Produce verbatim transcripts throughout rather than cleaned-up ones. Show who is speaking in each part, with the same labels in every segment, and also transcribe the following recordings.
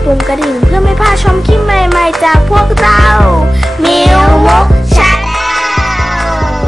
Speaker 1: ปุ่มกระดิ่งเพื่อไม่พลาดชมคลิปใหม่ๆจากพวกเรามิวมุกชาแนล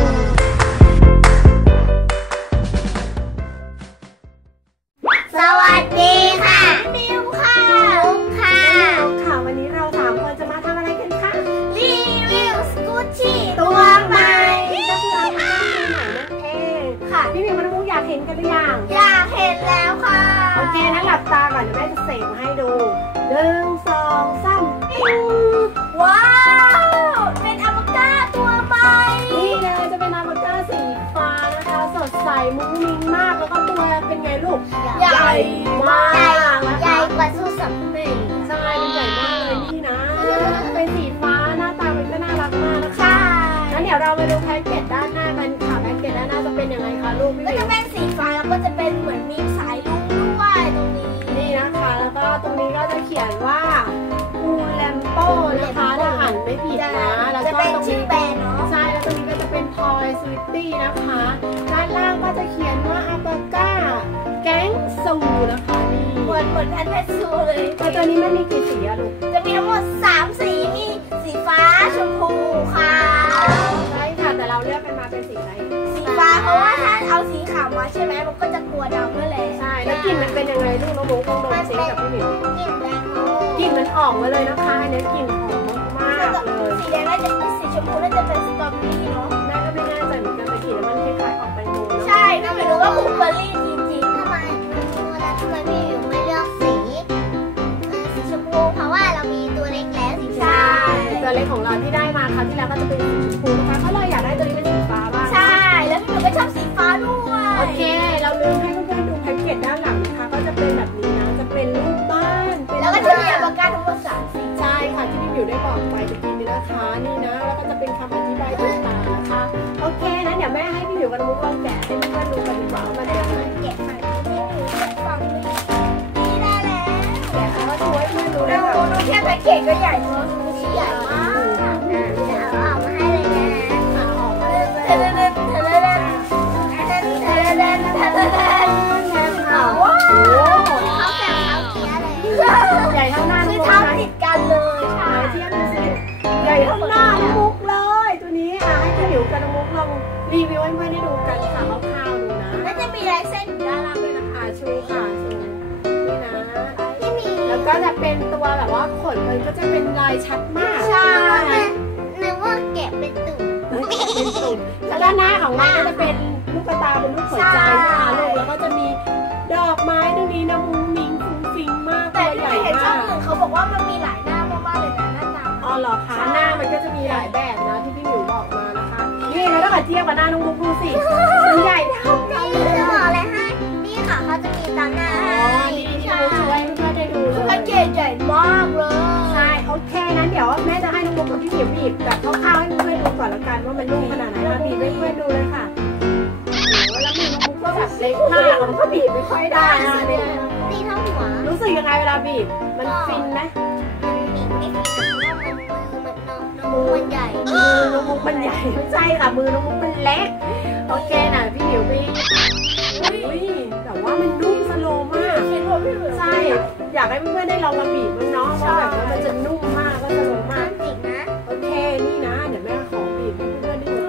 Speaker 1: สวัสดีค่ะมิวค่ะมุกค่ะค่ะวันนี้เราสามคนจะมาทำอะไรกันคะรีวิวสกูชี่ตัวใหม่ก็คืออัลบั้มใหม่นั่นเองค่ะพี่มิวกับน้องมุกอยากเห็นกันหรือยังอยากเห็นแล้วค่ะโอเคงั้นหลับตาก่อนเดี๋ยวแม่จะเสกมาให้ดูหนึ่งสองสามว้าวเป็นอัลปาก้าตัวใหม่นี่เลยจะเป็นอัลปาก้าสีฟ้านะคะสดใสมุ้งมิ้งมากแล้วก็ตัวเป็นไงลูกใหญ่มากใหญ่กว่าสู้สัมเมย์ใช่เป็นใหญ่มากเลยนี่นะเป็นสีฟ้าหน้าตามันก็น่ารักมากนะคะงั้นเดี๋ยวเราไปดูแพ็กเกจด้านหน้ากันค่ะแพ็กเกจด้านหน้าจะเป็นยังไงคะลูกพี่มิวก็จะเป็นสีฟ้าแล้วก็จะเป็นเหมือนมีสายลุงด้วยตรงนี้นี่นะคะแล้วก็ตรงนี้ก็จะเขียนว่าอูแลมโป้นะคะถ้าอ่านไม่ผิดนะแล้วก็ตรงนี้เนาะใช่แล้วตรงนี้ก็จะเป็นทอยสวิตตี้นะคะด้านล่างก็จะเขียนว่าอัลปาก้าแก๊งซูนะคะนี่เหมือนเหมือนแพนเพชซูเลยแต่ตัวนี้มันมีกี่สีอะลูกจะมีทั้งหมดสามสีมีสีฟ้าชมพูค่ะใช่ค่ะแต่เราเลือกกันมาเป็นสีอะไรสีฟ้าเพราะว่าถ้าเอาสีขาวมาใช่ไหมมันก็จะกลัวดำนั่นแหละใช่แล้วกลิ่นมันเป็นยังไงลูกน้องมุกต้องโดนสีกับพี่หมิวกลิ่นแดงกลิ่นมันออกมาเลยนะคะอันนี้กลิ่นหอมมากเลยสีแดงน่าจะเป็นสีชมพูน่าจะเป็นสตรอเบอรี่เนาะแม่ก็ไม่แน่ใจเหมือนกันแต่กลิ่นมันคล้ายๆออกแตงโมใช่ก็ไม่รู้ว่าบลูเบอร์รี่จริงๆทำไมทำไมพี่หมิวไม่เลือกสีสีชมพูเพราะว่าเรามีตัวเล็กแล้วสีใช่ตัวเล็กของเราที่ได้มาคราวที่แล้วก็จะเป็นสีชมพูนะคะเพราะเราอยากได้ตัวนี้เป็นสีฟ้าบ้างใช่แล้วพี่หมิวก็ชอบสีฟ้าด้วยโอเคเราลืมให้เพื่อนๆดูแพ็กเกจด้านหลังนะคะก็จะเป็นแบบนี้นะจะเป็นรูปบ้านแล้วก็จะมีอัลปาก้าทั้งหมดสามสีใช่ค่ะที่พี่หมิวได้บอกไปตะกี้นี้นะคะนี่นะแล้วก็จะเป็นคำอธิบายต่างๆนะคะโอเคนะเดี๋ยวแม่ให้พี่หมิวกับน้องมุกลองแกะให้เพื่อนๆดูกันดีกว่าว่ามันเป็นยังไงแกะฝั่งนี้แกะฝั่งนี้นี่ได้แล้วแกะแล้วก็ดูให้เพื่อนดูได้ค่ะดูแค่แพ็กเกจก็ใหญ่เนอะชิ้นใหญ่มากจะเอาออกมาให้เลยนะเอาออกมาเลยเทเลเดนเทเลเดนเทเลเดนเทเลเดนเทเลเดนว้าวเขาแต่งเท้าเกียร์เลยใหญ่เท่าหน้าคือเท้าติดกันเลยใช่เทียบดูสิใหญ่เท่าหน้าน้องมุกเลยตัวนี้อ่ะให้พี่หมิวกับน้องมุกลองรีวิวให้เพื่อนได้ดูกันค่ะคร่าวๆดูนะแล้วจะมีลายเส้นอยู่ด้านล่างด้วยนะคะชูค่ะชูนี่นะที่มีแล้วก็จะเป็นตัวแบบว่าขนมันก็จะเป็นลายชัดมากใช่นึกว่าแกะเป็นตุ่มเป็นตุ่มแล้วด้านหน้าของมันก็จะเป็นลูกตาเป็นรูปหัวใจนะคะลูกแล้วก็จะมีดอกไม้ตรงนี้นะมุ้งมิ้งฟุ้งฟิ้งมากแต่ใหญ่มากเห็นช่องอื่นเขาบอกว่ามันมีหลายหน้ามากๆเลยนะหน้าตาอ๋อเหรอคะหน้ามันก็จะมีหลายแบบนะที่พี่หมิวบอกมานะคะนี่แล้วถ้าเทียบกับหน้าน้องมุกดูสิมันใหญ่เท่ากันเลยจะบอกอะไรให้นี่ค่ะเขาจะมีตาหน้าอ๋อนี่ที่น้องช่วยเพื่อนๆได้ดูเลยแพ็กเกจใหญ่มากเลยใช่โอเคนั้นเดี๋ยวแม่จะให้น้องมุกกับพี่หมิวบีบแบบคร่าวๆให้เพื่อนๆดูก่อนละกันว่ามันนุ่มขนาดไหนมาบีบให้เพื่อนดูเลยค่ะแล้วมือน้องมุกก็แบบเล็กมากมันก็บีบไม่ค่อยได้นะเนี่ยนี่เท่าหัวรู้สึกยังไงเวลาบีบมันฟินไหมมันไม่ฟินเพราะว่ามันมือมันน้องมุกมันใหญ่มือน้องมุกมันใหญ่ไม่ใช่ค่ะมือน้องมุกมันเล็กโอเคนะพี่หมิวบีบอุ้ยแต่ว่ามันนุ่มสโลว์มากใช่อยากให้เพื่อนๆได้ลองมาบีบมันเนาะว่าแบบว่ามันจะนุ่มมากก็สโลว์มากจริงนะโอเคนี่นะเดี๋ยวแม่ขอบีบให้เพื่อนๆได้ดู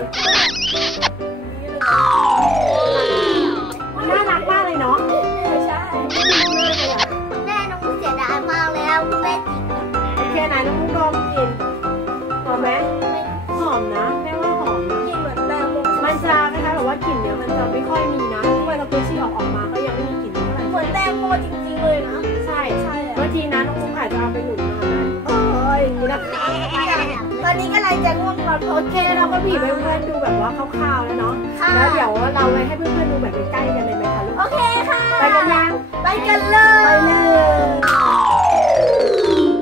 Speaker 1: น่ารักมากเลยเนาะใช่แม่น้องมุกเสียดายมากแล้วแม่จิกโอเคนะน้องมุกลองกินหอมไหมหอมนะแม่ว่าหอมนะกลิ่นเหมือนแตงโมมันจะนะคะแบบว่ากลิ่นเนี้ยมันจะไม่ค่อยมีนะเมื่อเราคุยชี่ออกออกมาก็ยังไม่มีกลิ่นเท่าไหร่เหมือนแตงโมจริงๆเลยนะใช่ใช่บางทีนะน้องมุกอาจจะเอาไปหนุนนอนได้โอ้ยอย่างนี้นะคะตอนนี้ก็เลยจะง่วงนอนโอเคเราก็บีบให้เพื่อนดูแบบว่าคร่าวๆแล้วเนาะแล้วเดี๋ยวเราไว้ให้เพื่อนๆดูแบบใกล้ๆกันเลยไหมคะลูกโอเคค่ะไปกันยังไปกันเลยไปเลย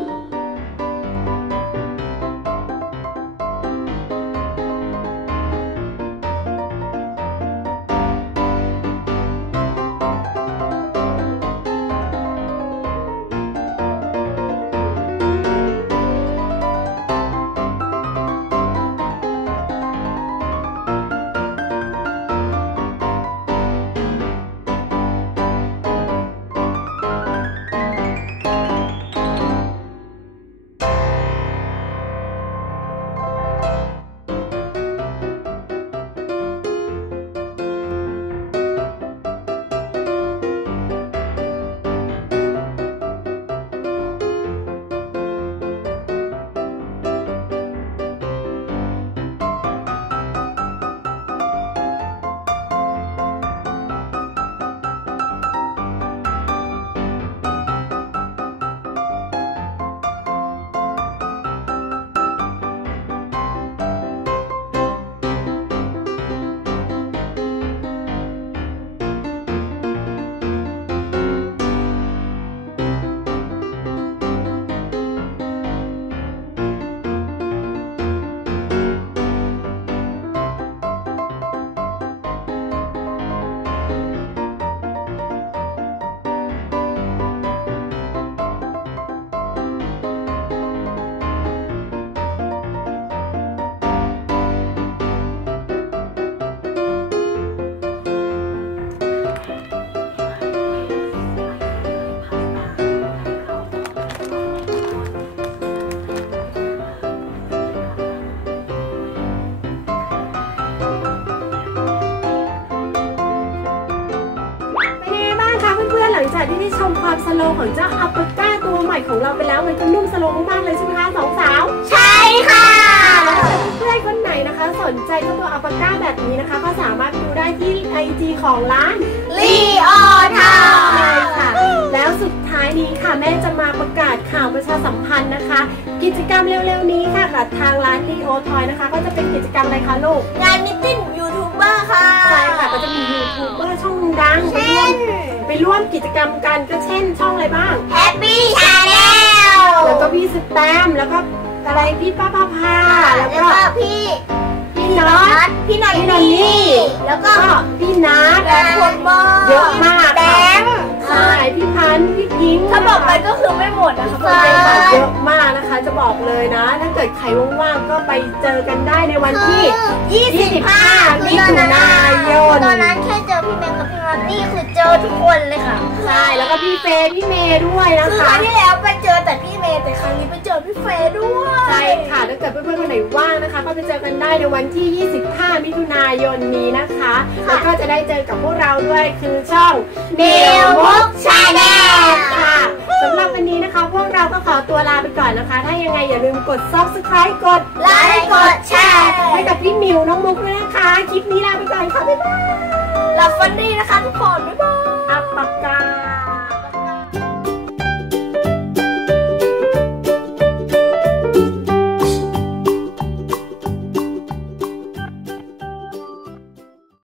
Speaker 1: จากที่ได้ชมความสโลว์ของเจ้าอัลปาก้าตัวใหม่ของเราไปแล้วมันก็นุ่มสโลว์มากๆเลยใช่ไหมคะสองสาว
Speaker 2: ใช่ค่ะ
Speaker 1: แล้วถ้าเพื่อนๆคนไหนนะคะสนใจเจ้าตัวอัลปาก้าแบบนี้นะคะก็สามารถดูได้ที่ไอจีของร้าน
Speaker 2: ลีโอทอย
Speaker 1: ค่ะแล้วสุดท้ายนี้ค่ะแม่จะมาประกาศข่าวประชาสัมพันธ์นะคะกิจกรรมเร็วๆนี้ค่ะกับทางร้านลีโอทอยนะคะก็จะเป็นกิจกรรมอะไรคะลูก
Speaker 2: งานมิทติ้งยูทูบเบอร์ค่ะ
Speaker 1: ใช่ค่ะก็จะมียูทูบเบอร์ช่องดัง
Speaker 2: เช่น
Speaker 1: ไปร่วมกิจกรรมกันก็เช่นช่องอะไรบ้าง
Speaker 2: Happy Channel
Speaker 1: แล้วก็พี่สแตมแล้วก็อะไรพี่ป้าป้าพา
Speaker 2: แล้วก็พี่
Speaker 1: พี่น็อต
Speaker 2: พี่น็อต
Speaker 1: พี่นนนี่แล้วก็พี่นัท
Speaker 2: และคนเบอร์
Speaker 1: เยอะมาก
Speaker 2: แบงค์
Speaker 1: ใช่พี่พันธ์พี่พิงค์
Speaker 2: ถ้าบอกไปก็คือไม่หมดนะคะ
Speaker 1: ใช่ค่ะเยอะมากนะคะจะบอกเลยนะถ้าเกิดใครว่างๆก็ไปเจอกันได้ในวันที่
Speaker 2: ยี่สิบห้า
Speaker 1: มิถุนายน
Speaker 2: ตอนนั้นแค่เจอพี่เมย์กับพี่น็อตนี่คือเจอทุกคนเลยค่ะ
Speaker 1: ใช่แล้วก็พี่เฟย์พี่เมย์ด้วยนะคะ
Speaker 2: คือครั้งที่แล้วไปเจอแต่พี่เมย์แต่ครั้งนี้ไปเจอพี่เฟย์ด้วย
Speaker 1: ใช่ค่ะถ้าเกิดเพื่อนๆคนไหนว่างนะคะก็ไปเจอกันได้ในวันที่ยี่สิบห้ามิถุนายนนี้นะคะแล้วก็จะได้เจอกับพวกเราด้วยคือช่อง
Speaker 2: มิวมุกชาแนล
Speaker 1: ค่ะสำหรับวันนี้นะคะพวกเราก็ขอตัวลาไปก่อนนะคะถ้ายังไงอย่าลืมกด ซับสไครบ์ กด
Speaker 2: ไลค์กดแชร์
Speaker 1: ให้กับพี่มิวน้องมุกด้วยนะคะคลิปนี้ลาไปก่อนค่ะบ๊ายบาย
Speaker 2: หลับฝันดีนะคะ